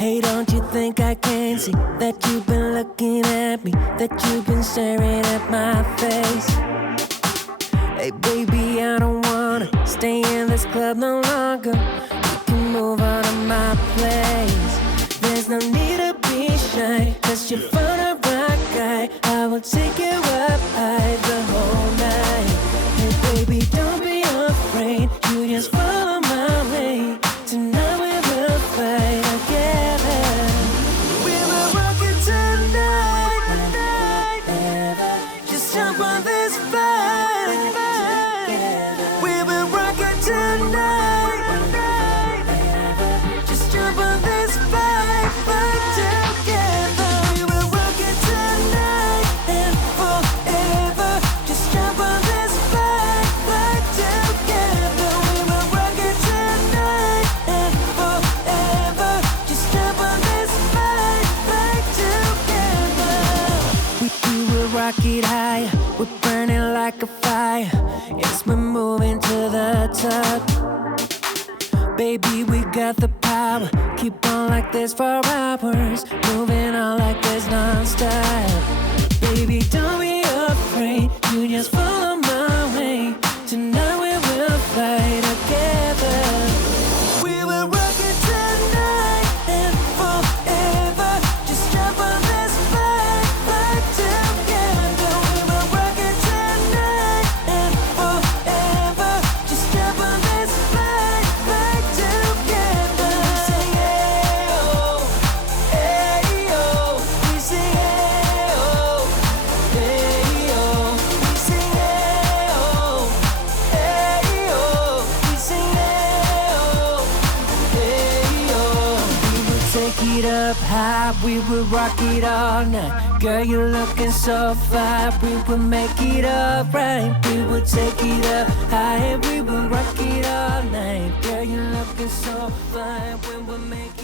Hey, don't you think I can see that you've been looking at me, that you've been staring at my face? Hey baby, I don't wanna stay in this club no longer. You can move on to my place. There's no need to be shy, 'cause you're fun a rock guy. I will take you up high the whole night. Hey baby, don't be afraid, you just follow my way. Tonight we will fight together. We will rock it tonight. Just jump on this fight. We will rock it tonight. Just jump on this fight together. We will rock it tonight and forever. Just jump on this fight together. We will rock it tonight and forever. Just jump on this fight together. We will rock it high. We're burning like a fire. Yes, we're moving to the top. Baby, we got the power. Keep on like this for hours. Moving on like this non-stop. Baby, don't be afraid, you just follow my way. Tonight we will fight together. We will rock it tonight and forever. Just jump on this fight together. We will rock it tonight and forever. Just jump on this fight together. We say yeah, oh, hey, oh. We say yeah, oh, hey, oh. We say yeah, oh, hey, oh. We say yeah, oh, hey, oh. We will take it up high, we will rock it all night. Girl, you're looking so fine, we will make it alright. We will take it up high, we will rock it all night. Girl, you're looking so fine, we will make